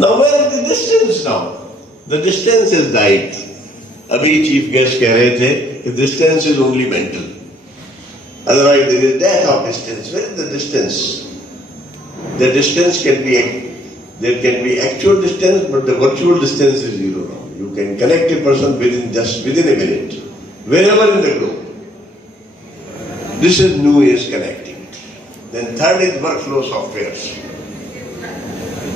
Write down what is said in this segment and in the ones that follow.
Now where is the distance now? The distance has died. अभी chief guest कह रहे थे कि distance is only mental. Otherwise there is death of distance. Where is the distance? The distance can be, there can be actual distance, but the virtual distance is zero now. You can connect a person within a minute, wherever in the globe. This is new age connecting. Then third is workflow softwares.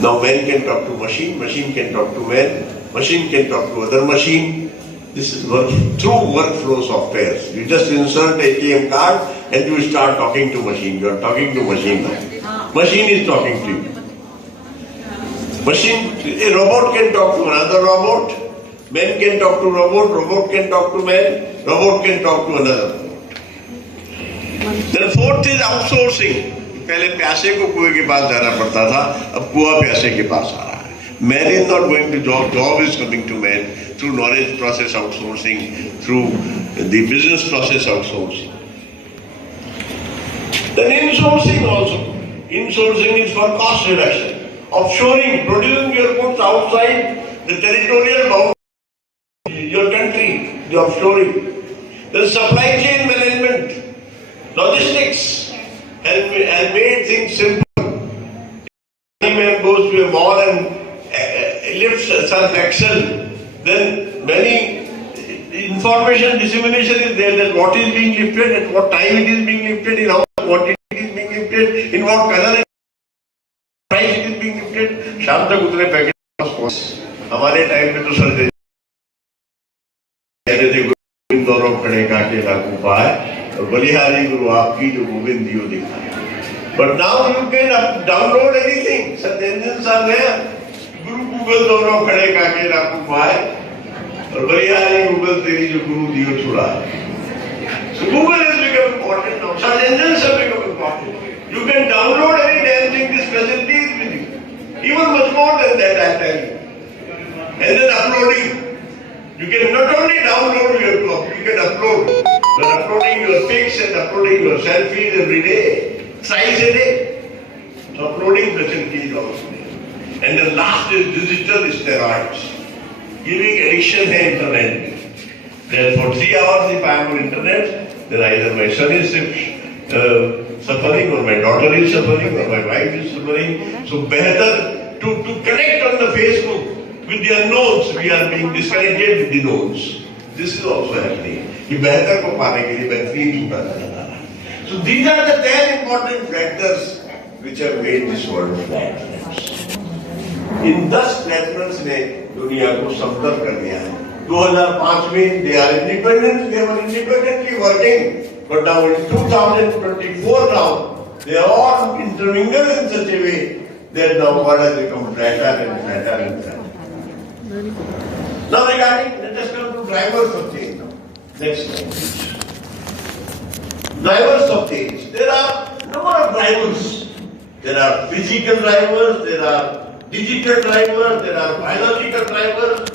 Now man can talk to machine, machine can talk to man, machine can talk to other machine. This is through workflow softwares. You just insert ATM card and you start talking to machine. You are talking to machine now. Machine is talking to you. Machine, a robot can talk to another robot. Man can talk to robot, robot can talk to man, robot can talk to another robot. Then fourth is outsourcing. पहले प्यासे को कुएं के पास जाना पड़ता था, अब कुआं प्यासे के पास आ रहा है. Man is not going to job, job is coming to man through knowledge process outsourcing, through the business process outsourcing. Then insourcing also. Insourcing is for cost reduction. Offshoring, producing your goods outside the territorial boundary, your country, the offshoring. Then supply chain management, logistics. And made things simple. When a man goes to a mall and lifts Surf Excel, then many information dissemination is there that what is being lifted, at what time it is being lifted, in how much quantity it is being lifted, in what color and price it is being lifted. शाम तक उतने packet हमारे time में तो sir दे कहते थे गोविंद दोनों खड़े काके लाखों पाए बलिहारी गुरु आपकी जो गोविंद दियो दिखा. But now you can download anything. Such engines are there. Guru Google दोनों खड़े काके लाखों पाए और बलिहारी Google तेरी जो गुरु दियो छुड़ा. So Google has become important now. Such engines have become important. You can download any damn thing. This facility is with you. Even much more than that, I tell you. And then uploading. You can not only download your blog, you can upload. You are uploading your pics and uploading your selfies every day, thrice a day. So uploading facility is also there. And the last is digital steroids, giving addiction to internet. Then for 3 hours if I am on internet, then either my son is suffering or my daughter is suffering or my wife is suffering. So better to connect on the Facebook with the unknowns, we are being disconnected with the knowns. This is also happening. कि बेहतर को पाने के लिए बेहतरीन छूटा जाना है. So these are the 10 important factors which have made this world flat. In 10 factors ने दुनिया को समतल कर दिया है. 2005 में they are independent, they were independently working, but now in 2024 now they are all intermingled in such a way that now world has become flatter and flatter and flatter. Now regarding, let us come to drivers of change now. Next slide. Drivers of change. There are number of drivers. There are physical drivers, there are digital drivers, there are biological drivers,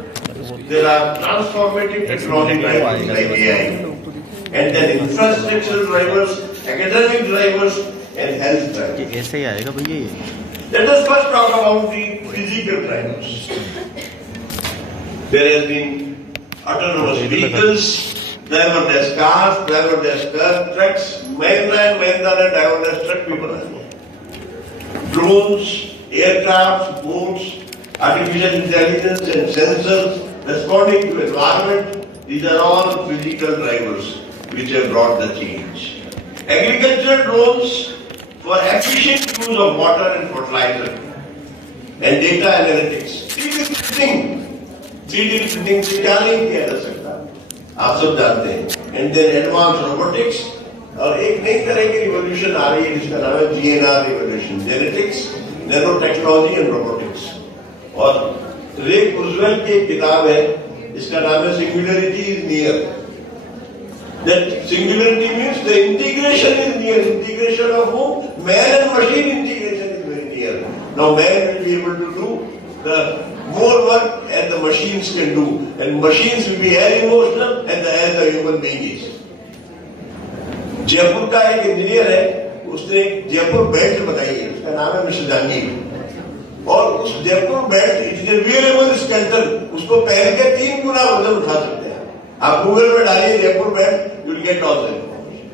there are transformative technology drivers like AI. And then infrastructure drivers, academic drivers, and health drivers. Let us first talk about the physical drivers. There has been autonomous vehicles, driverless cars, driverless trucks, Mahindra and driverless truck people as well. Drones, aircraft, boats, artificial intelligence and sensors responding to environment, these are all physical drivers which have brought the change. Agricultural drones for efficient use of water and fertilizer and data analytics. 3D printing से क्या नहीं किया जा सकता, आप सब जानते हैं. एंड देन एडवांस रोबोटिक्स और एक नई तरह की रिवोल्यूशन आ रही है जिसका नाम है GNR revolution, genetics, nano technology and robotics. और रे कुर्जवेल की एक किताब है इसका नाम है singularity is near. That singularity means the integration is near. Integration of whom? Man and machine integration is very near. Now man will be able to do the more work and the machines can do, and machines will be as emotional as the human being is. Jaipur का एक engineer है, उसने एक Jaipur belt बनाई है, उसका नाम है मिस्टर जहांगीर. और उस Jaipur belt it is a wearable skeleton, उसको पहन के 3 गुना वजन उठा सकते हैं आप। गूगल में डालिए Jaipur belt, you will get all the information.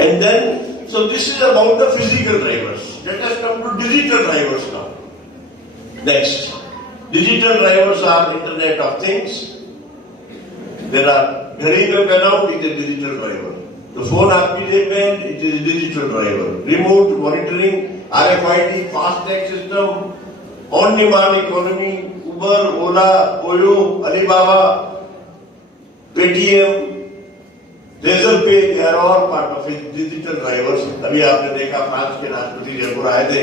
And then so this is about the physical drivers. Let us come to digital drivers now. Next, digital drivers are Internet of Things. There are घड़ी में बनाउट, it is digital driver. तो phone आपकी जेब में, it is digital driver. Remote monitoring, RFID, FASTag system, on-demand economy, Uber, Ola, Oyo, Alibaba, Paytm, Razorpay, they are all part of it, digital drivers. अभी आपने देखा France के राष्ट्रपति जयपुर आए थे,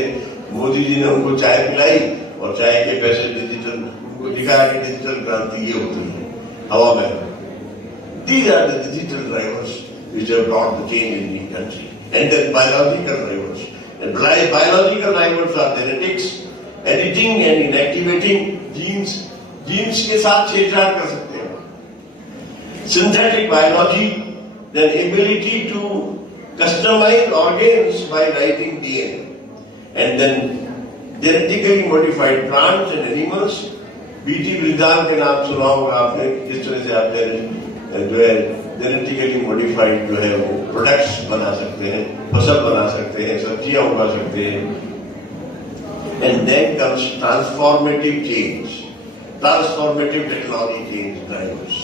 मोदी जी ने उनको चाय पिलाई और चाय के पैसे डिजिटल, उनको दिखाया कि डिजिटल क्रांति ये होती है हवा में। These are the digital drivers which have brought the change in the country. And then biological drivers. And biological drivers are genetics, editing and inactivating genes. Genes के साथ छेड़छाड़ कर सकते हैं। Synthetic biology, then ability to customize organs by writing DNA. And then genetically modified plants and animals. BT वृद्धान के नाम सुना होगा आपने, जिस तरह से आपने जो है जेनेटिकली मॉडिफाइड जो है वो प्रोडक्ट्स बना सकते हैं, फसल बना सकते हैं, सब्जियां उगा सकते हैं। And then comes transformative change, transformative technology change drivers.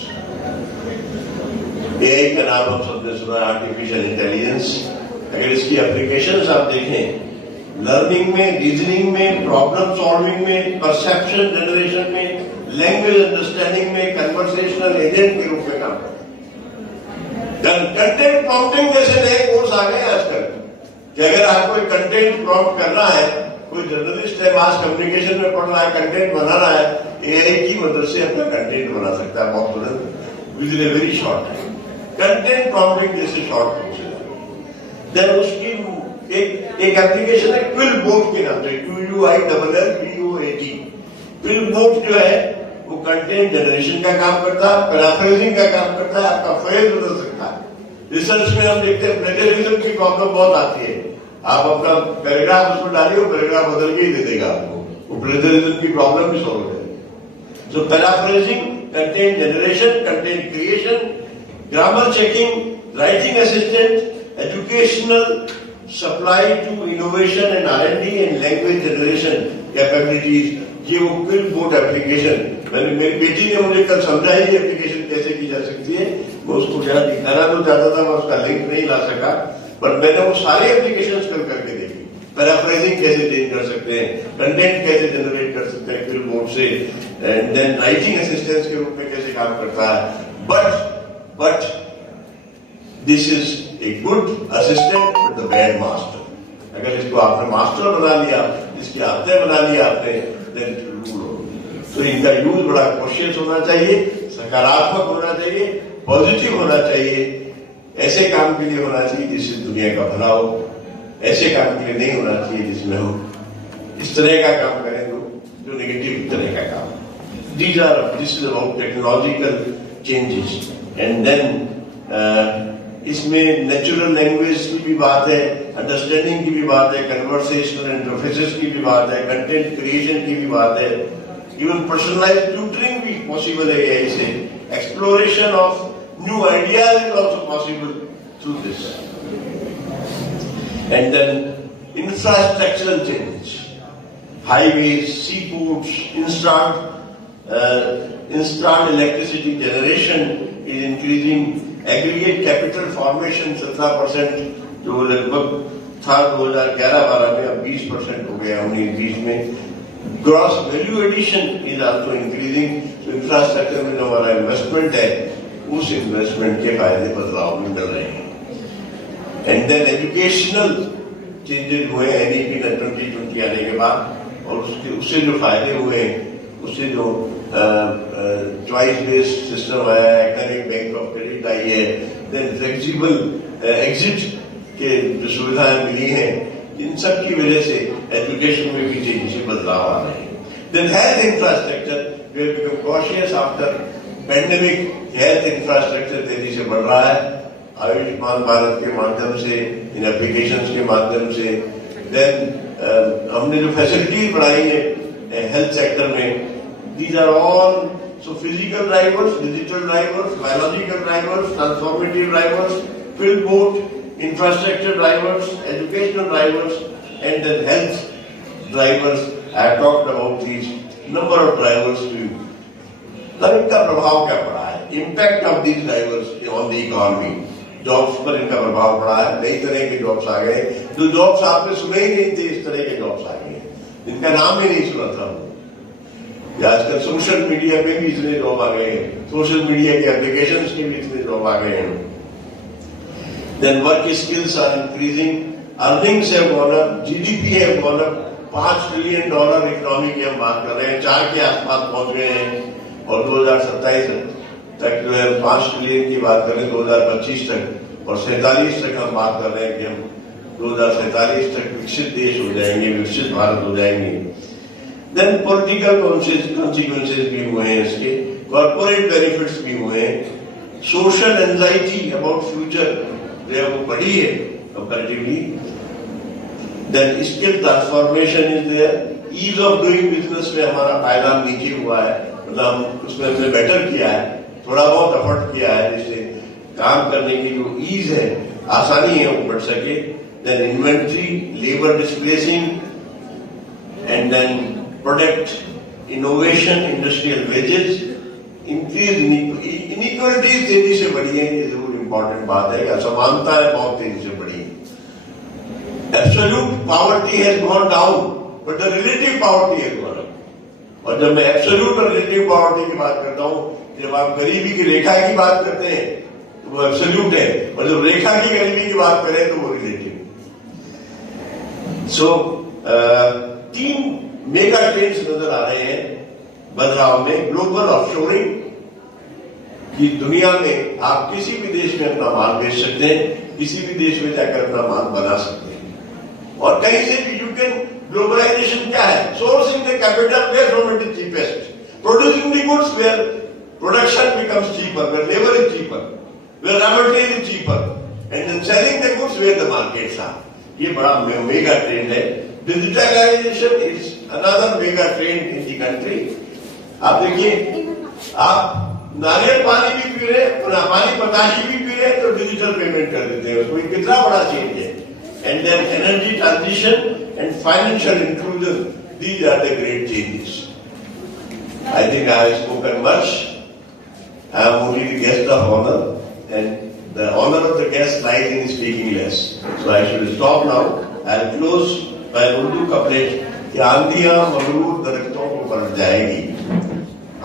AI का नाम हम सबने सुना, आर्टिफिशियल इंटेलिजेंस। अगर इसकी एप्लीकेशंस आप देखें, लर्निंग में, रीजनिंग में, प्रॉब्लम सॉल्विंग में, परसेप्शन जनरेशन में, लैंग्वेज अंडरस्टैंडिंग में, कन्वर्सेशनल एजेंट के रूप में काम करते हैं। कंटेंट प्रॉम्प्टिंग जैसे नए कोर्स आ गए आजकल कि अगर आपको एक कंटेंट प्रॉम्प्ट करना है, कोई जर्नलिस्ट है, मास कम्युनिकेशन में पढ़ रहा है, कंटेंट बनाना है, एआई की मदद से अपना कंटेंट बना सकता है बहुत तुरंत, with in a very short time. Content prompting जैसे शॉर्ट कोर्स है। देन उसकी एक एप्लीकेशन है क्विल बोट के नाम से, QUILLBOAT। क्विल बोट जो है वो कंटेंट जनरेशन का काम करता है, पैराफ्रेजिंग का काम करता है, आपका फ्रेज बदल सकता है। रिसर्च में हम देखते हैं प्लेजरिज्म की प्रॉब्लम बहुत आती है, आप अपना पैराग्राफ उसमें डालिए, पैराग्राफ बदल के ही दे देगा आपको, वो प्लेजरिज्म की प्रॉब्लम भी सॉल्व हो जाएगी। So paraphrasing, content generation, content creation, grammar checking, writing assistant, educational supply to innovation and R&D and language generation capabilities, ये वो क्विल बोट एप्लीकेशन, मैंने मेरी बेटी ने मुझे कल समझाई ये एप्लीकेशन कैसे की जा सकती है। मैं उसको जहाँ दिखाना तो चाहता था, मैं उसका लिंक नहीं ला सका, बट मैंने वो सारी एप्लीकेशंस कल करके देखी। पैराफ्रेजिंग कैसे चेंज कर सकते हैं, कंटेंट कैसे जनरेट कर सकते हैं क्विल बोट से, एंड देन राइटिंग असिस्टेंस के रूप में कैसे काम करता है। But this is a good assistant but the bad master. अगर इसको आपने मास्टर बना लिया, इसकी आदतें बना लिया आपने, then it will rule over. So इनका यूज बड़ा कॉशियस होना चाहिए, सकारात्मक होना चाहिए, पॉजिटिव होना चाहिए, ऐसे काम के लिए होना चाहिए जिससे दुनिया का भला हो, ऐसे काम के लिए नहीं होना चाहिए जिसमें हम इस तरह का काम करें जो नेगेटिव तरह का काम। This is about technological changes. And then इसमें नेचुरल लैंग्वेज की भी बात है, अंडरस्टैंडिंग की भी बात है, कन्वर्सेशनल इंटरफेसेस की भी बात है, कंटेंट क्रिएशन की भी बात है, इवन पर्सनलाइज्ड ट्यूटरिंग भी पॉसिबल है यही से, exploration of new ideas is also possible through this. And then infrastructural change, highways, sea ports, instant electricity generation is increasing, aggregate capital formation 17% जो लगभग था 2011-12 में, अब 20% हो गया 19-20 में। Gross value addition is also increasing. तो इंफ्रास्ट्रक्चर में जो हमारा इन्वेस्टमेंट है, उस इन्वेस्टमेंट के फायदे बदलाव में मिल रहे हैं। एंड देन एजुकेशनल चेंजेस हुए NEP 2020 आने के बाद, और उससे जो फायदे हुए, उससे जो चॉइस बेस्ड सिस्टम आया है, academic bank of credit I है, देन फ्लेक्सिबल एग्जिट के जो सुविधाएं मिली हैं, इन सब की वजह से एजुकेशन में भी तेजी से बदलाव आ रहे हैं। Then health infrastructure, we have become cautious after pandemic, health infrastructure तेजी से बढ़ रहा है, आयुष्मान भारत के माध्यम से, इन एप्लीकेशंस के माध्यम से। देन हमने जो फैसिलिटीज बढ़ाई है हेल्थ सेक्टर में, these are all so physical drivers, digital drivers, biological drivers, transformative drivers, field boat, infrastructure drivers, educational drivers, and then health drivers. I have talked about these number of drivers to you. तब इनका प्रभाव क्या पड़ा है? Impact of these drivers on the economy. Jobs पर इनका प्रभाव पड़ा है, नई तरह के जॉब्स आ गए, जो जॉब्स आपने सुने ही नहीं थे, इस तरह के जॉब्स आ गए, इनका नाम ही नहीं सुना था। आजकल सोशल मीडिया पे भी इतने जॉब आ गए हैं, सोशल मीडिया के एप्लीकेशंस के भी इतने जॉब आ गए हैं। Then work skills are increasing, earnings have gone up, GDP have gone up, $5 trillion economy की हम बात कर रहे हैं, 4 के आसपास पहुंच गए हैं, और 2027 तक जो है 5 ट्रिलियन की बात करें 2025 तक, और 47 तक हम बात कर रहे हैं कि हम 2047 तक विकसित देश हो जाएंगे, विकसित भारत हो जाएंगे। देन पॉलिटिकल कॉन्सिक्वेंसेज भी हुए हैं इसके, कॉर्पोरेट बेनिफिट्स भी हुए हैं, सोशल एंजाइटी अबाउट फ्यूचर जो है वो बढ़ी है comparatively. Then skill transformation is there, ease of doing business में हमारा पायदान नीचे हुआ है, मतलब उसमें हमने बेटर किया है, थोड़ा बहुत एफर्ट किया है, जिससे काम करने की जो ईज है, आसानी है, वो बढ़ सके। Then inventory, labour displacing, and then product innovation, industrial wages, increase inequalities तेजी से बढ़ी है, ये जरूर इंपॉर्टेंट बात है, असमानताएं बहुत तेजी से बढ़ी है। Absolute poverty has gone down, but the relative poverty has gone up. और जब मैं एब्सोल्यूट और रिलेटिव पॉवर्टी की बात करता हूं, जब आप गरीबी की रेखा की बात करते हैं तो वो एब्सोल्यूट है, और जब रेखा की गरीबी की बात करें तो वो रिलेटिव। सो 3 मेगा ट्रेंड्स नजर आ रहे हैं बदलाव में। ग्लोबल ऑफशोरिंग, कि दुनिया में आप किसी भी देश में अपना माल बेच सकते हैं, किसी भी देश में जाकर अपना माल बना सकते हैं, और कहीं से भी यू कैन। ग्लोबलाइजेशन क्या है? Sourcing the capital where from it is cheapest, producing the goods where production becomes cheaper, where labor is cheaper, where raw material is cheaper, and then selling the goods where the markets are. ये बड़ा mega trend है। Digitalisation is another mega trend in the country. आप देखिए, आप नारियल पानी भी P रहे हैं, पानी बताशी भी पी रहे हैं, तो डिजिटल पेमेंट कर देते हैं उसको, कितना बड़ा चेंज है। And then energy transition and financial inclusion, these are the great changes. I think I have spoken much. I am only the guest of honor, and the honor of the guest lies in speaking less. So I should stop now. I will close by Urdu couplet कि आंधियां मगरूर दरख्तों को पलट जाएगी,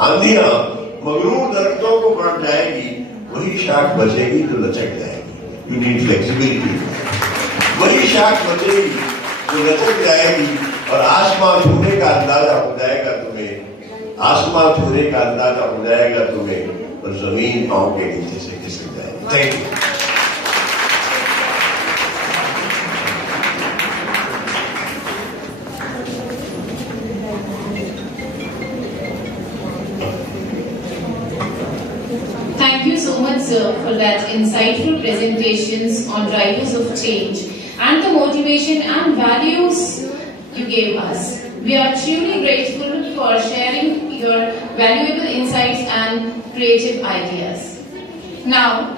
आंधियां मगरूर दरख्तों को पलट जाएगी, वही शाख बचेगी जो लचक जाएगी। You need flexibility. वही शाख बचेगी जो लचक जाएगी, और आसमान छूने का अंदाजा हो जाएगा तुम्हें, आसमान छूने का अंदाजा हो जाएगा तुम्हें, और जमीन पांव के नीचे से खिसक जाएगी। Thank you. Thank you so much, sir, for that insightful presentations on drivers of change and the motivation and values you gave us. We are truly grateful for sharing your valuable insights and creative ideas. Now,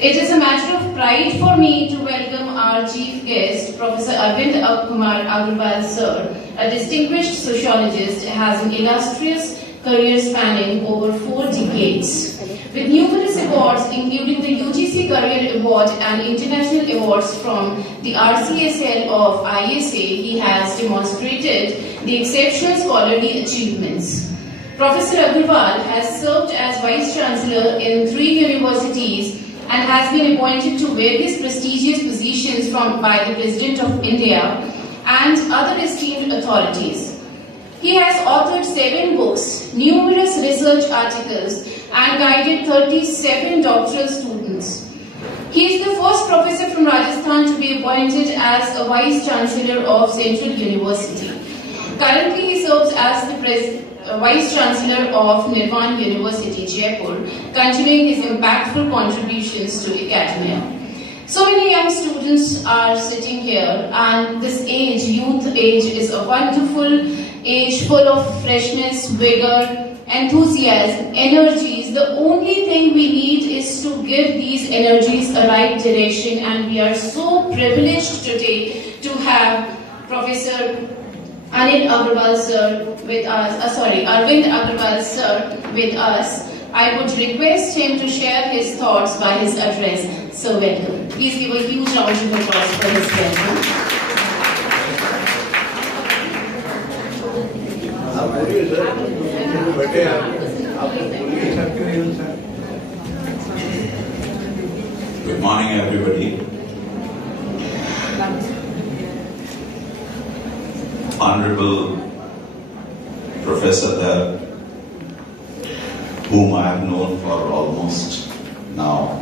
it is a matter of pride for me to welcome our chief guest, Professor Arvind Kumar Agarwal, sir, a distinguished sociologist, has an illustrious career spanning over 4 decades. With numerous awards, including the UGC Career Award and international awards from the RCSL of ISA, he has demonstrated the exceptional scholarly achievements. Professor Agarwal has served as Vice Chancellor in 3 universities and has been appointed to various prestigious positions by the President of India and other esteemed authorities. He has authored 7 books, numerous research articles, and guided 37 doctoral students. He is the first professor from Rajasthan to be appointed as a Vice Chancellor of Central University. Currently, he serves as the Vice Chancellor of Nirvan University, Jaipur, continuing his impactful contributions to academia. So many young students are sitting here, and this age, youth age, is a wonderful age full of freshness, vigor, enthusiasm, energies. The only thing we need is to give these energies a right direction, and we are so privileged today to have Professor Arvind Agrawal sir with us. I would request him to share his thoughts by his address. So welcome. Please give a huge round of applause for his welcome. Good morning, everybody. Honorable Professor there, whom I have known for almost now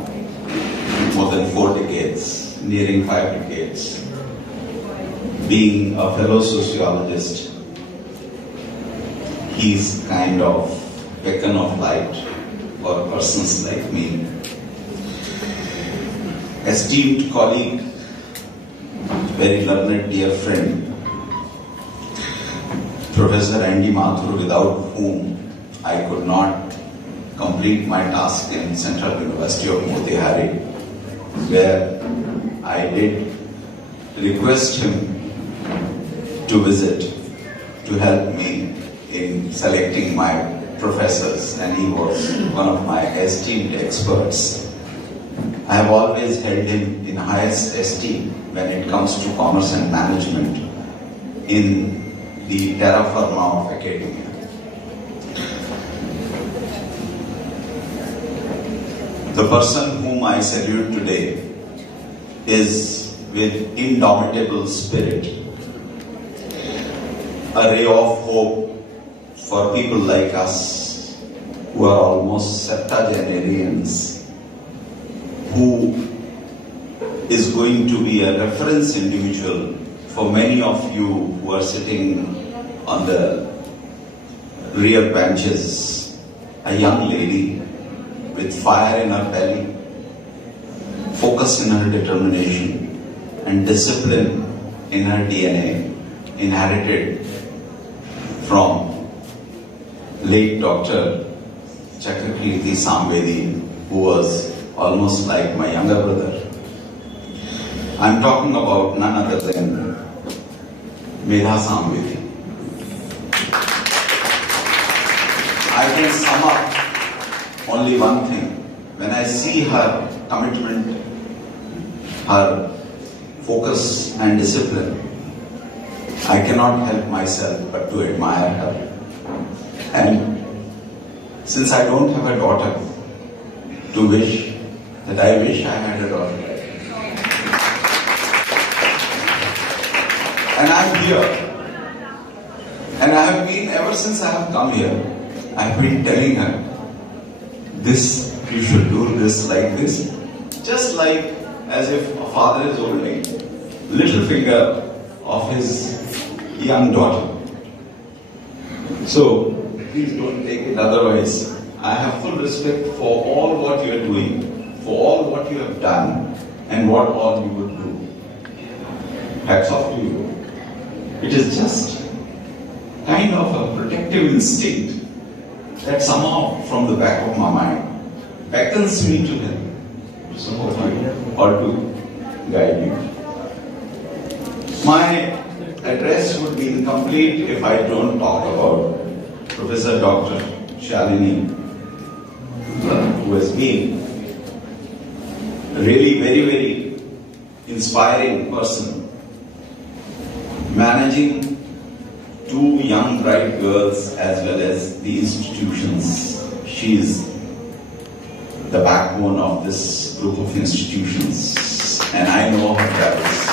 more than 4 decades, nearing 5 decades, being a fellow sociologist, he's kind of beacon of light for persons like me. Esteemed colleague, very learned dear friend, Professor Andy Mathur, without whom I could not complete my task in Central University of Motihari, where I did request him to visit to help me in selecting my professors, and he was one of my esteemed experts. I have always held him in highest esteem when it comes to commerce and management in the terra firma of academia. The person whom I salute today is with indomitable spirit, a ray of hope for people like us who are almost septuagenarians, who is going to be a reference individual for many of you who are sitting on the rear benches. A young lady with fire in her belly, focus in her determination, and discipline in her DNA, inherited from late Dr. Chakrakriti Samvedi, who was almost like my younger brother. I'm talking about none other than Medha Samvedi. I can sum up only one thing. When I see her commitment, her focus and discipline, I cannot help myself but to admire her. And since I don't have a daughter to wish, that I wish I had a daughter. And I'm here. And I have been, ever since I have come here, I have been telling her, this, you should do this like this. Just like as if a father is holding little finger of his young daughter. So, please don't take it otherwise. I have full respect for all what you are doing, for all what you have done, and what all you would do. Hats off to you. It is just kind of a protective instinct that somehow from the back of my mind beckons me to him, to support you or to guide you. My address would be incomplete if I don't talk about Professor Dr. Shalini, who has been a really very, very inspiring person, managing 2 young bright girls as well as the institutions. She is the backbone of this group of institutions, and I know her travels.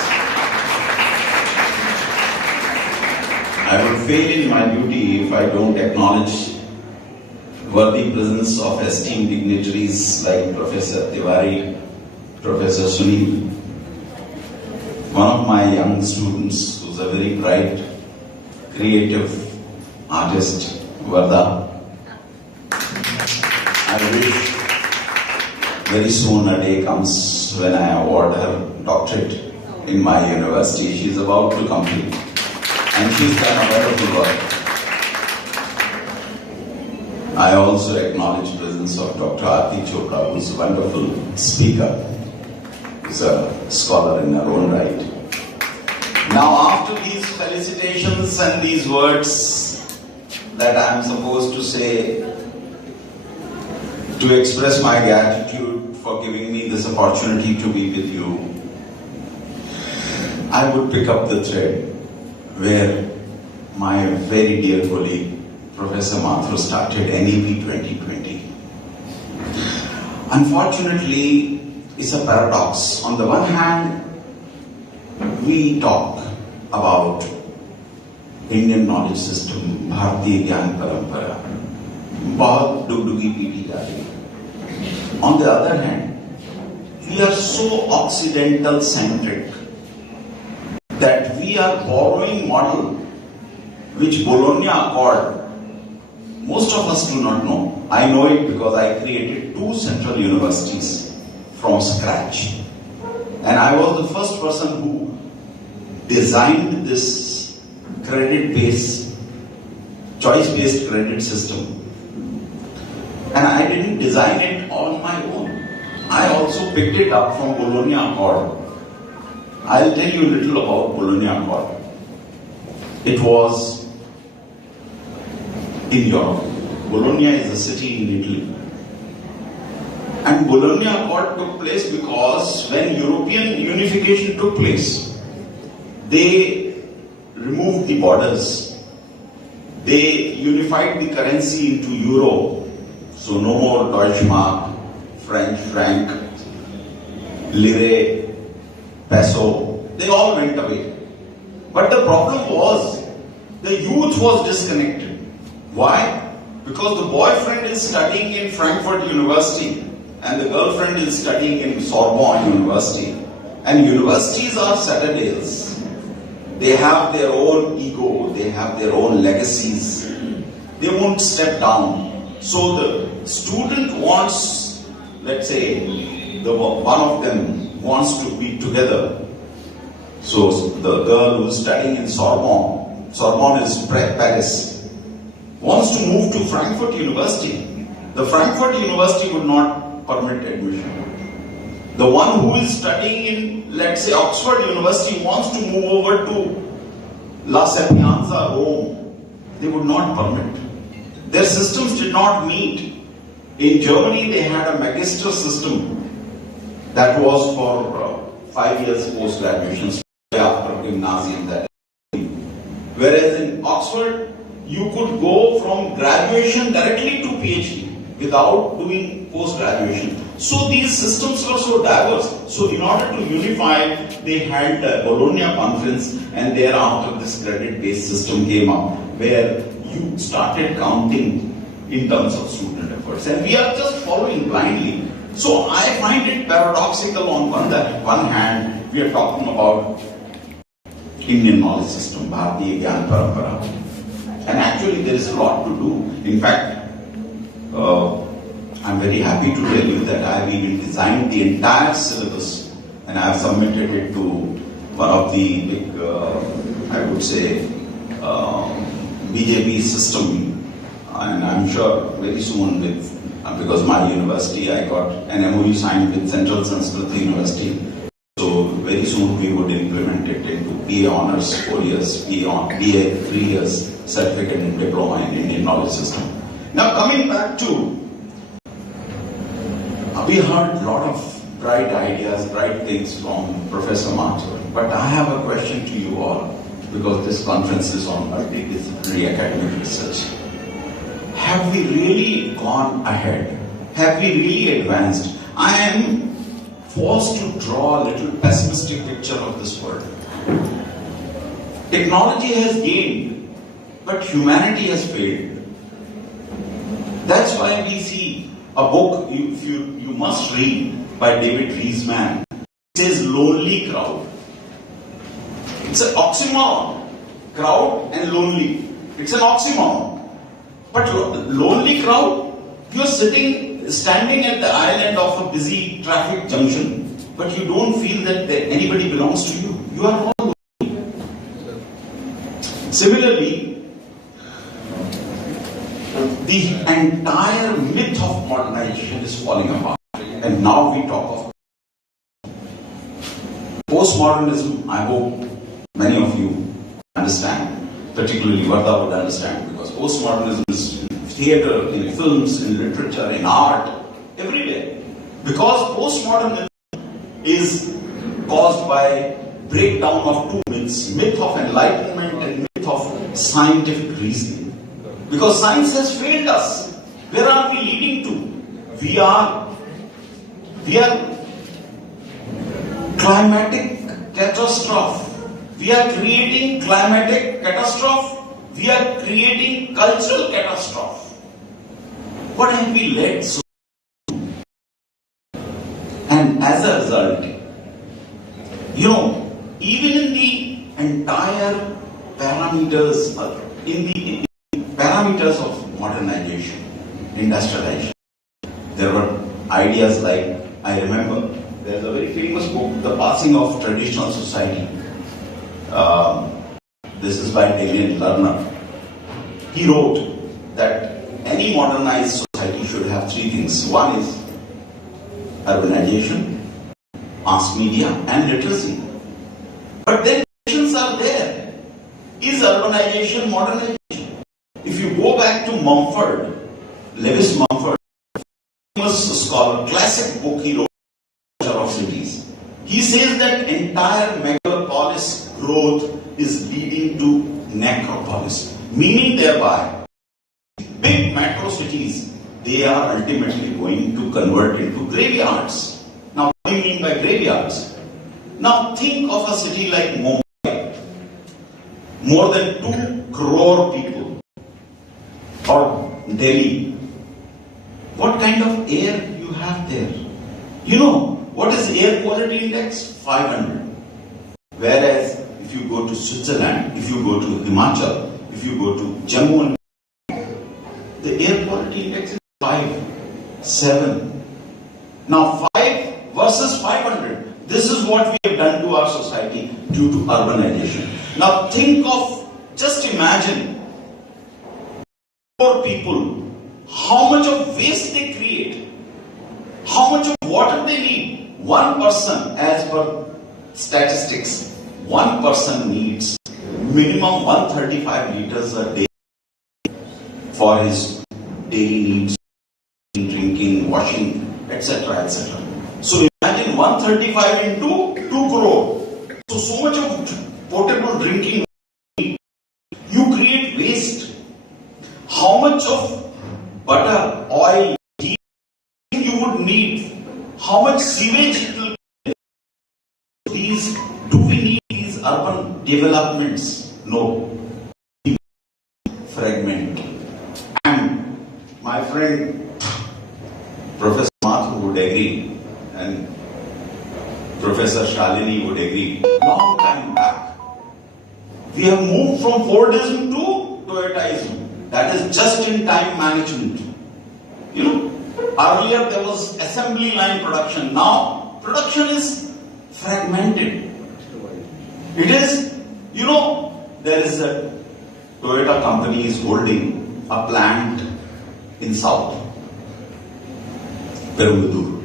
I would fail in my duty if I don't acknowledge worthy presence of esteemed dignitaries like Professor Tiwari, Professor Sunil, one of my young students who's a very bright, creative artist, Varda. I wish very soon a day comes when I award her doctorate in my university. She is about to complete, and she's done a wonderful work. I also acknowledge the presence of Dr. Aarti Chopra, who is a wonderful speaker. Is a scholar in her own right. Now, after these felicitations and these words that I am supposed to say to express my gratitude for giving me this opportunity to be with you, I would pick up the thread where my very dear colleague Professor Mathur started NEP 2020. Unfortunately, it's a paradox. On the one hand, we talk about Indian knowledge system, Bharatiya Gyan Parampara, bahut dugdugi piti ja rahi hai. On the other hand, we are so Occidental centric that we are borrowing model which Bologna Accord. Most of us do not know. I know it because I created 2 central universities from scratch. And I was the first person who designed this credit-based, choice-based credit system. And I didn't design it on my own. I also picked it up from Bologna Accord. I'll tell you a little about Bologna Accord. It was in Europe. Bologna is a city in Italy. And Bologna Accord took place because when European unification took place, they removed the borders. They unified the currency into euro. So no more Deutschmark, French franc, lire, peso. They all went away. But the problem was, the youth was disconnected. Why? Because the boyfriend is studying in Frankfurt University and the girlfriend is studying in Sorbonne University. And universities are citadels. They have their own ego, they have their own legacies. They won't step down. So the student wants, let's say, one of them wants to be together. So the girl who's studying in Sorbonne, Sorbonne is Paris, wants to move to Frankfurt University. The Frankfurt University would not permit admission. The one who is studying in, let's say, Oxford University wants to move over to La Sapienza, Rome. They would not permit. Their systems did not meet. In Germany, they had a magister system that was for 5 years post-graduation, after gymnasium. Whereas in Oxford, you could go from graduation directly to PhD without doing post-graduation. So these systems were so diverse. So in order to unify, they had the Bologna Conference, and thereafter this credit-based system came up where you started counting in terms of student efforts. And we are just following blindly. So I find it paradoxical on one hand, we are talking about Indian knowledge system, Bharatiya Gyan Parampara. And actually there is a lot to do. In fact, I'm very happy to tell you that I have even designed the entire syllabus and I have submitted it to one of the big, I would say, BJP system. And I'm sure very soon because my university, I got an MOU signed with Central Sanskrit University. So very soon we would implement it into BA Honours 4 years, BA 3 years, certificate and diploma in Indian knowledge system. Now coming back to, we heard a lot of bright ideas, bright things from Professor Mathur, but I have a question to you all, because this conference is on multidisciplinary academic research. Have we really gone ahead? Have we really advanced? I am forced to draw a little pessimistic picture of this world. Technology has gained, but humanity has failed. That's why we see a book you must read by David Riesman. It says Lonely Crowd. It's an oxymoron. Crowd and lonely. It's an oxymoron. But lonely crowd, you're sitting standing at the island of a busy traffic junction, but you don't feel that anybody belongs to you. You are all. Similarly, the entire myth of modernization is falling apart. And now we talk of postmodernism. I hope many of you understand, particularly Vardha would understand, because postmodernism is in theatre, in films, in literature, in art, everywhere. Because postmodernism is caused by breakdown of two myths, myth of enlightenment and myth of scientific reasoning. Because science has failed us. Where are we leading to? We are climatic catastrophe. We are creating climatic catastrophe. We are creating cultural catastrophe. What have we led so? And as a result, even in the entire parameters, of modernization, industrialization, there were ideas like, I remember, there's a very famous book, The Passing of Traditional Society. This is by Dalian Lerner. He wrote that any modernized society should have three things. One is urbanization, mass media, and literacy. But then questions are there. Is urbanization modernization? If you go back to Mumford, Lewis Mumford, famous scholar, classic book he wrote, of Cities. He says that entire megalopolis growth is leading to necropolis, meaning thereby big metro cities, they are ultimately going to convert into graveyards. Now, what do you mean by graveyards? Now, think of a city like Mumbai, more than 2 crore people, or Delhi. What kind of air you have there? What is air quality index? 500. Whereas if you go to Switzerland, if you go to Himachal, if you go to Jammu, the air quality index is 5, 7. Now 5 versus 500. This is what we have done to our society due to urbanization. Now just imagine, poor people, how much of waste they create, how much of water they need. One person, as per statistics, one person needs minimum 135 liters a day for his daily needs, drinking, washing, etc., etc. So imagine 135 into 2 crore. So much of potable drinking water, you create waste. How much of butter, oil, ghee you would need? How much sewage it will be? Do we need these urban developments? No. Fragment. And my friend Professor Mathur would agree, and Professor Shalini would agree, long time back, we have moved from Fordism to Toyotaism. That is just-in-time management. Earlier there was assembly line production. Now production is fragmented. It is, there is a Toyota company is holding a plant in South Perumbavoor.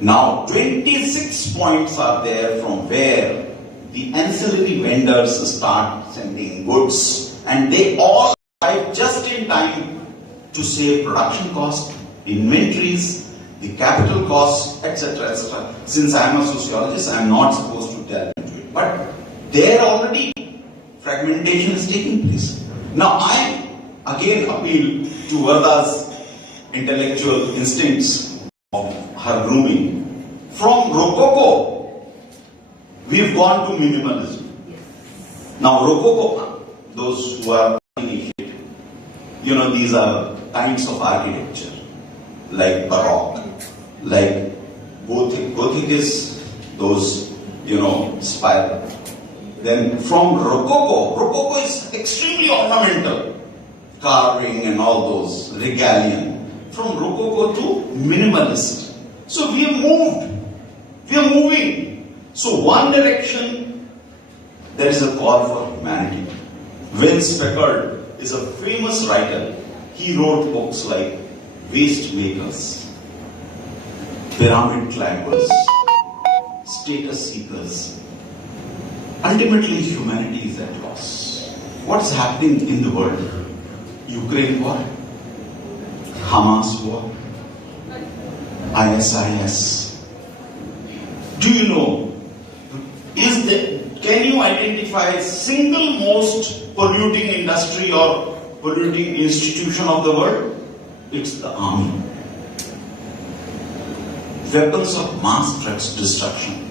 Now 26 points are there from where the ancillary vendors start sending goods, and they all arrive just in time to save production cost, inventories, the capital costs, etc., etc. Since I am a sociologist, I am not supposed to delve into it. But there already fragmentation is taking place. Now I again appeal to Vardha's intellectual instincts of her grooming. From Rococo, we've gone to minimalism. Now Rococo, those who are initiated, these are kinds of architecture, like Baroque, like Gothic. Gothic is those, spiral. Then from Rococo is extremely ornamental, carving and all those, regalian. from Rococo to minimalist. So we have moved. We are moving. So one direction, there is a call for humanity. Vince Packard is a famous writer. He wrote books like Waste Makers, Pyramid Climbers, Status Seekers. Ultimately, humanity is at loss. What is happening in the world? Ukraine war, Hamas war, ISIS. Do you know, can you identify a single most polluting industry or polluting institution of the world? It's the army. Weapons of mass destruction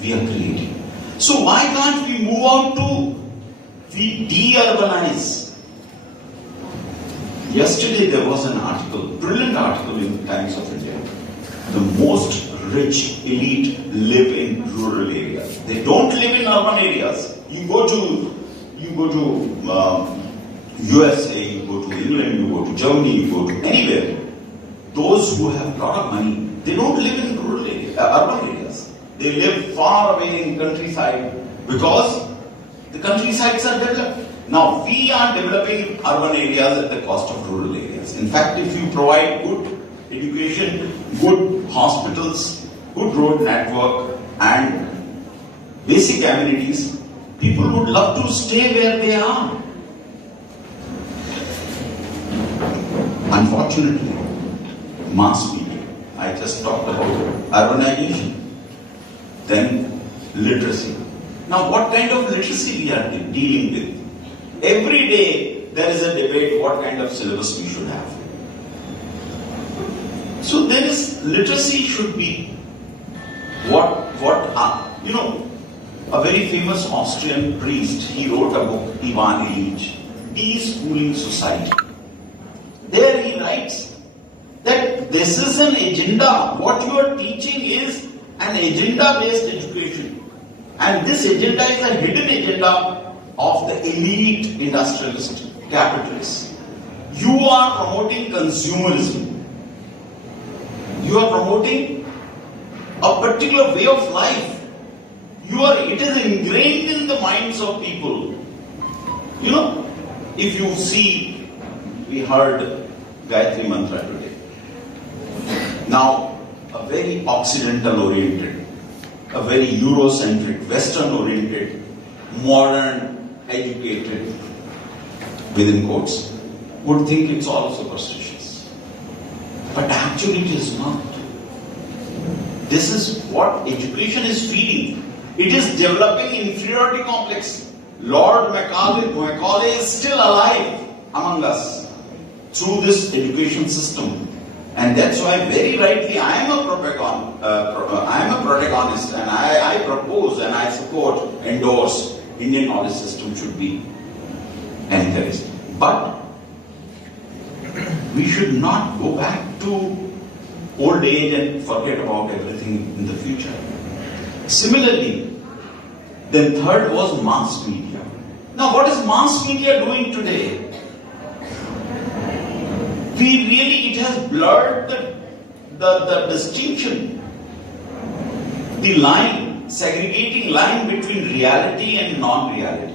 we are creating. So why can't we move on to de-urbanize? Yesterday there was an article, brilliant article in Times of India. The most rich elite live in rural areas. They don't live in urban areas. You go to USA, you go to England, you go to Germany, you go to anywhere. Those who have a lot of money, they don't live in rural areas, urban areas. They live far away in countryside because the countrysides are developed. Now we are developing urban areas at the cost of rural areas. In fact, if you provide good education, good hospitals, good road network and basic amenities, people would love to stay where they are. Unfortunately, mass media, I just talked about urbanization, then literacy. Now what kind of literacy we are dealing with? Every day there is a debate what kind of syllabus we should have. So there is, literacy should be a very famous Austrian priest, he wrote a book, Ivan Illich, De-Schooling Society. There he writes that this is an agenda. What you are teaching is an agenda-based education. And this agenda is a hidden agenda of the elite industrialist capitalists. You are promoting consumerism. You are promoting a particular way of life. It is ingrained in the minds of people. You know, if you see, we heard Gayatri Mantra today. Now, a very Occidental-oriented, a very Eurocentric, Western-oriented, modern, educated, within quotes, would think it's all superstitious. But actually it is not. This is what education is feeding. It is developing inferiority complex. Lord Macaulay is still alive among us through this education system. And that's why very rightly I am a protagonist and I propose and I support, endorse Indian knowledge system should be encouraged. But we should not go back to old age and forget about everything in the future. Similarly, then third was mass media. Now what is mass media doing today? It has blurred the distinction, the line, segregating line between reality and non-reality.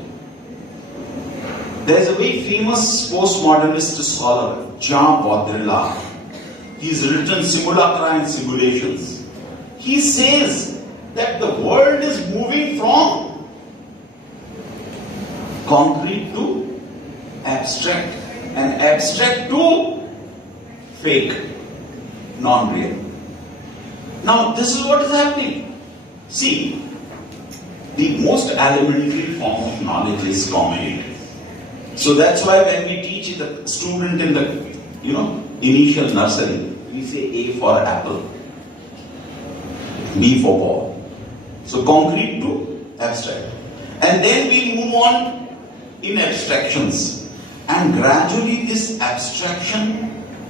There is a very famous postmodernist scholar, Jean Baudrillard. He's written Simulacra and Simulations. He says that the world is moving from concrete to abstract, and abstract to fake, non-real. Now, this is what is happening. See, the most elementary form of knowledge is combinative. So that's why when we teach the student in the initial nursery, we say A for apple, B for ball. So concrete to abstract. And then we move on in abstractions. And gradually this abstraction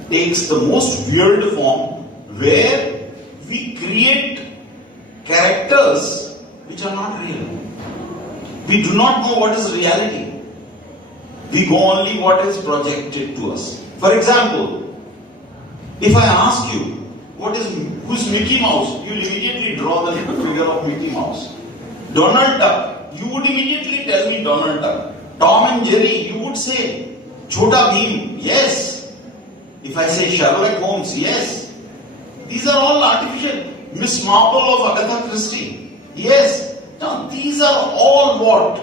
takes the most weird form where we create characters which are not real. We do not know what is reality. We go only what is projected to us. For example, If I ask you, who's Mickey Mouse? You'll immediately draw the figure of Mickey Mouse. Donald Duck, you would immediately tell me Donald Duck. Tom and Jerry, you would say Chota Bheem, yes. If I say Sherlock Holmes, yes. These are all artificial. Miss Marple of Agatha Christie, yes. Now these are all what?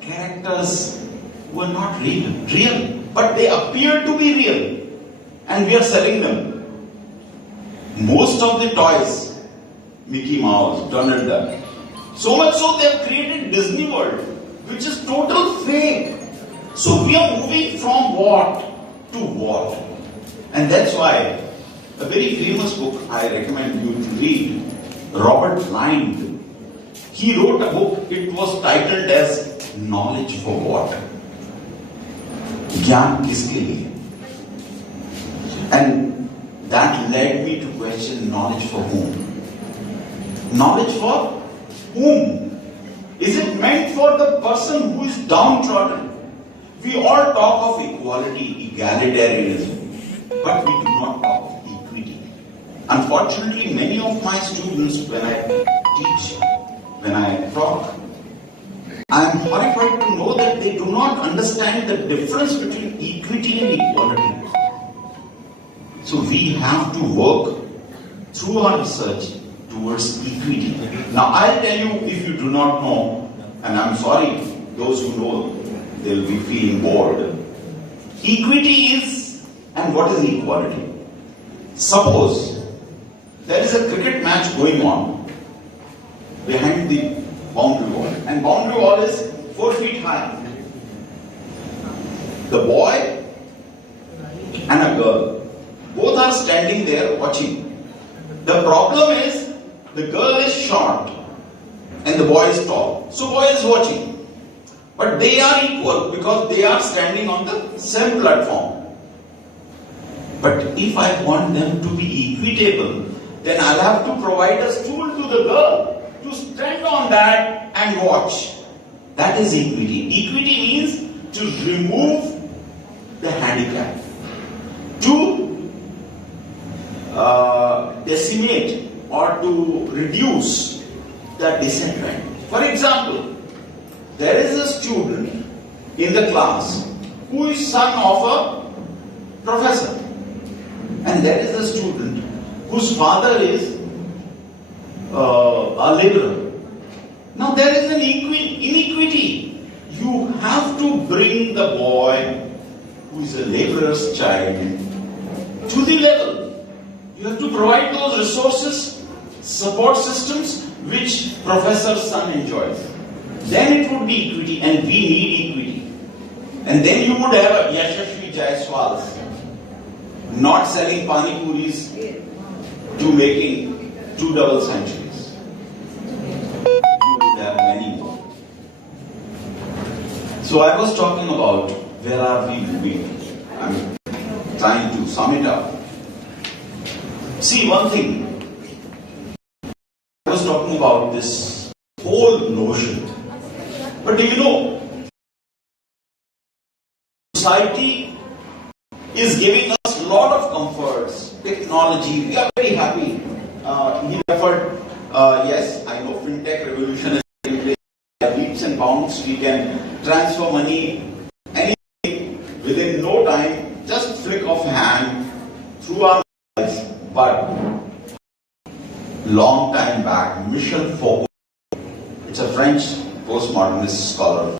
Characters who are not real, but they appear to be real, and we are selling them. Most of the toys, Mickey Mouse, Donald Duck, so much so they have created Disney World, which is total fake. So we are moving from what to what, and that's why a very famous book I recommend you to read, Robert Lynd. He wrote a book, it was titled as Knowledge for What? Gyan kiske liye? And that led me to question knowledge for whom? Knowledge for whom? Is it meant for the person who is downtrodden? We all talk of equality, egalitarianism, but we do not talk of equity. Unfortunately, many of my students, when I teach, when I talk, I am horrified to know that they do not understand the difference between equity and equality. So we have to work through our research towards equity. Now I'll tell you, if you do not know, and I'm sorry, those who know, they'll be feeling bored. Equity is, and what is equality? Suppose there is a cricket match going on behind the boundary wall, and boundary wall is 4 feet high. The boy and a girl, both are standing there watching. The problem is, the girl is short and the boy is tall. So boy is watching. But they are equal because they are standing on the same platform. But if I want them to be equitable, then I'll have to provide a stool to the girl to stand on that and watch. That is equity. Equity means to remove the handicap, to decimate or to reduce the disadvantage. For example, there is a student in the class who is son of a professor, and there is a student whose father is a laborer. Now there is an inequity. You have to bring the boy who is a laborer's child to the level. You have to provide those resources, support systems which professor's son enjoys. Then it would be equity, and we need equity. And then you would have a Yashashvi Jaiswals, not selling pani puris to making 2 double centuries. You would have many more. So I was talking about where are we moving. I'm trying to sum it up. See, one thing, I was talking about this whole notion. But do you know, society is giving us a lot of comforts, technology, we are very happy. He referred, yes, I know fintech revolution is taking place. By leaps and bounds, we can transfer money, anything, within no time, just flick of a hand, through our lives. But long time back, Michel Foucault, it's a French postmodernist scholar,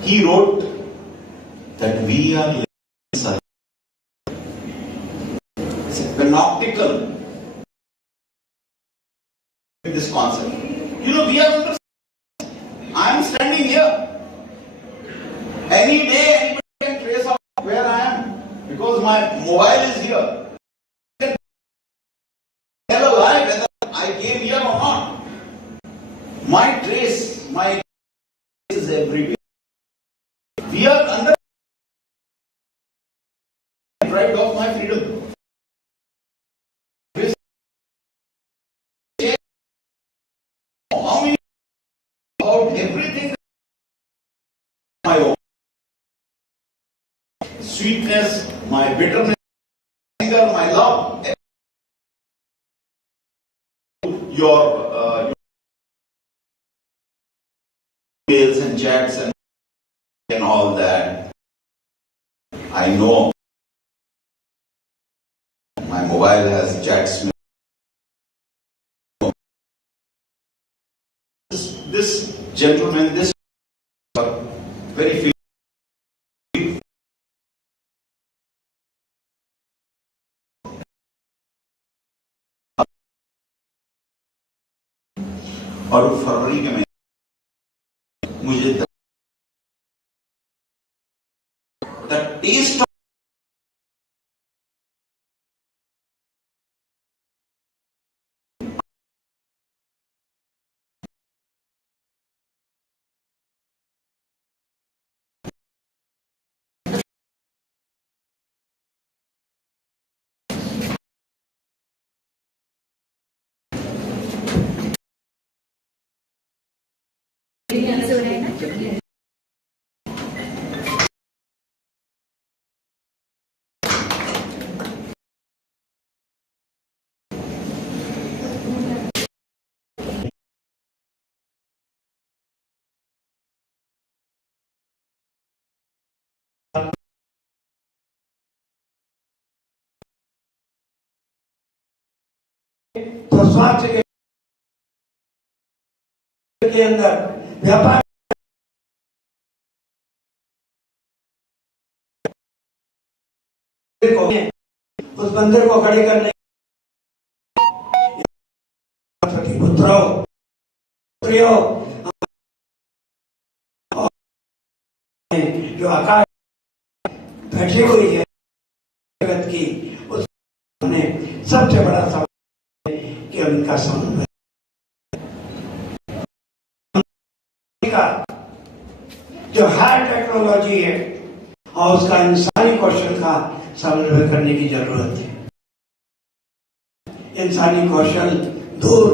he wrote that we are living in it's a panoptical with this concept. You know, we are under. I am standing here. Any day, anybody can trace out where I am because my mobile is here. Never lie whether I came here or not. My trace is everywhere. We are under right of my freedom. How many about everything my own sweetness, my bitterness, your emails and chats and all that. I know my mobile has chats. This gentleman, this very और फरवरी के महीने मुझे the test तो स्वास्थ्य के अंदर व्यापार उस मंदिर को खड़े करने जो आकाश बैठी हुई है जगत की, उसने सबसे बड़ा सवाल कि उनका समन्वय का जो हाई टेक्नोलॉजी है और उसका इंसानी कौशल का समन्वय करने की जरूरत है। इंसानी कौशल दूर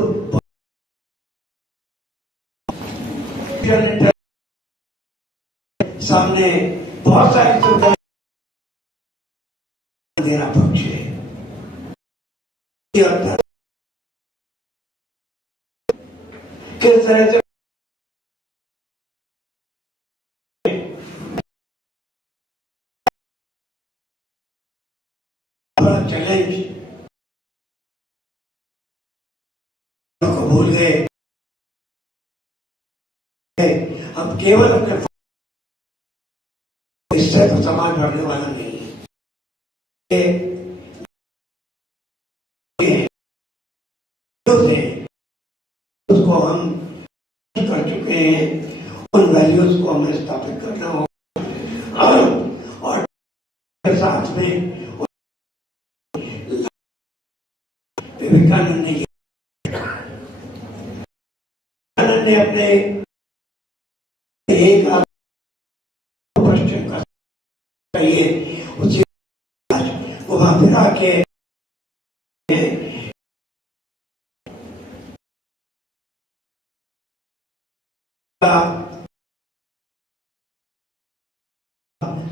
सामने बहुत सारी सुविधाएं देना पक्ष है। किस तरह से चैलेंज को भूल गए, हम केवल अपने इससे तो समाज बढ़ने वाला नहीं है। उसको हम कर चुके हैं, उन वैल्यूज को हमें स्थापित करना होगा और साथ में विवेकानंद ने अपने एक पश्चिम का चाहिए उसी वहां फिर आके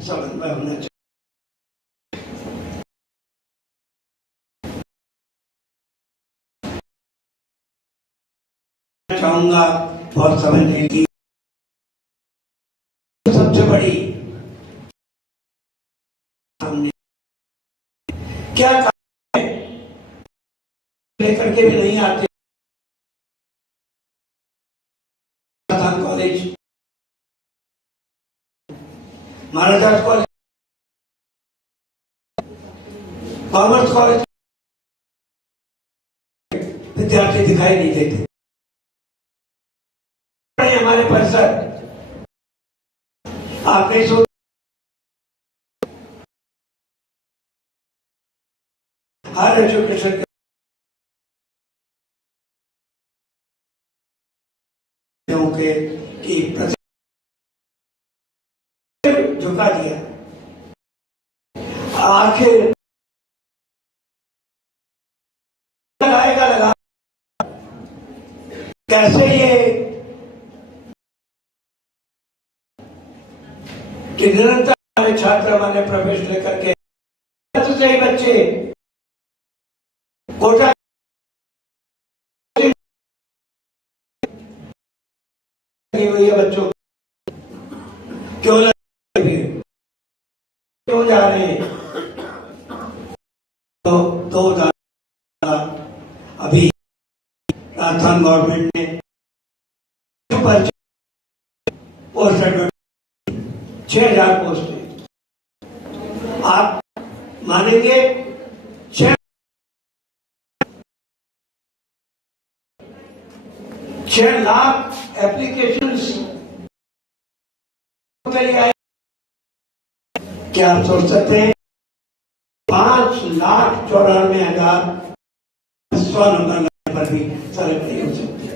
समन्वय होना चाहिए। चाहूंगा बहुत समझने की सबसे बड़ी हमने क्या काम है लेकर के भी नहीं आते। कॉलेज, महाराजा कॉलेज, कॉमर्स कॉलेज विद्यार्थी दिखाई नहीं देते। हमारे परिसर आपने सोच हर एजुकेशन के कि झुका दिया। आखिर लगाएगा लगा कैसे ये कि निरंतर हमारे छात्र हमारे प्रवेश लेकर के से ही बच्चे कोटा क्यों क्यों जा रहे हैं? तो 2000 अभी राजस्थान गवर्नमेंट ने पोस्ट एडवर्टाइज 6000 पोस्ट है। आप मानेंगे 6 लाख एप्लीकेशंस के लिए आए। क्या आप सोच सकते हैं 5,94,000 100 नंबर लाने पर भी सेलेक्ट नहीं हो सकते।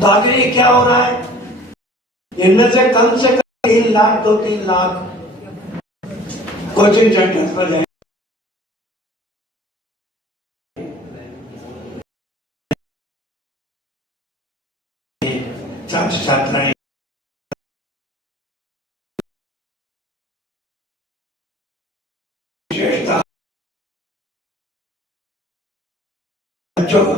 तो आगे ये क्या हो रहा है? इनमें से कम 3 लाख 2-3 लाख कोचिंग सेंटर्स पर जाए। छात्र छात्राएं विशेषता बच्चों को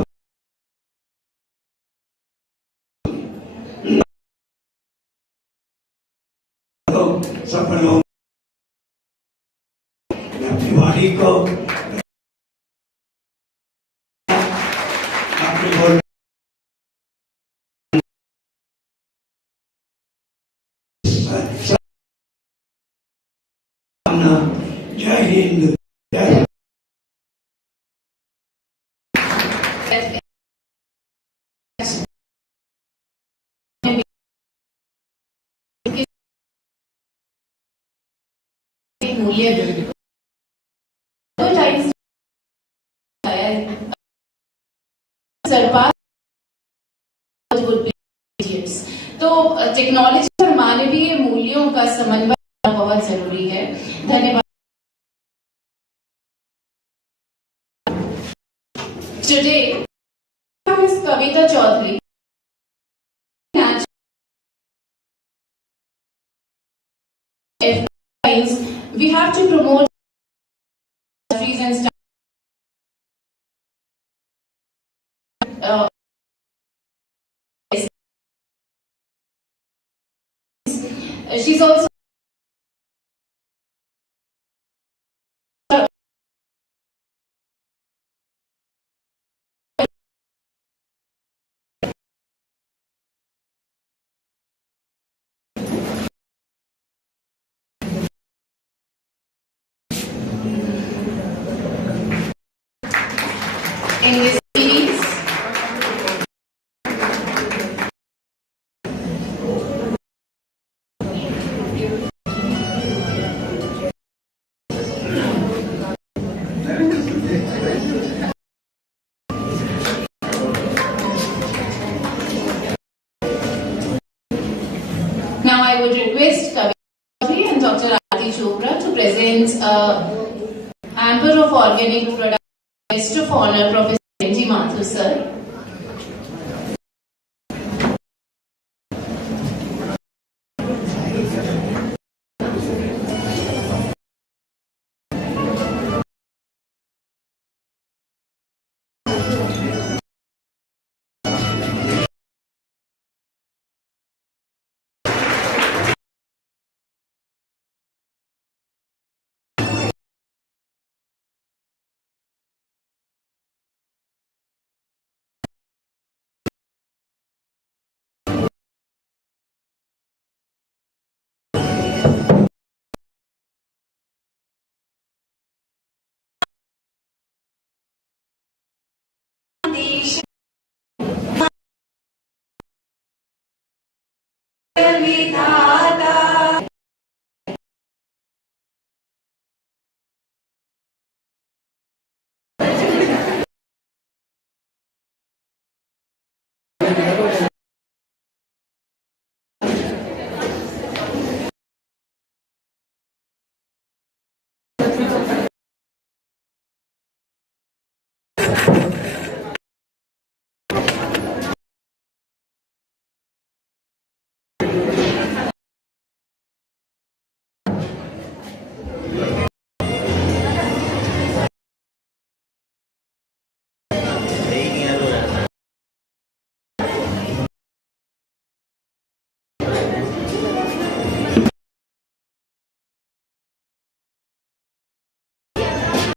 सफल हो अपनी वाणी को अपने बोल जय हिंद जय मूल्य सरपास तो टेक्नोलॉजी और मानवीय मूल्यों का समन्वय बहुत जरूरी है। धन्यवाद। Today is Kavita Chaudhary. We have to promote industries and she's also in this series. Now I would request Kavita Chaudhary and Dr. Aarti Chopra to present a hamper of organic products. Guest of honor, Professor N.G. Mathur, sir.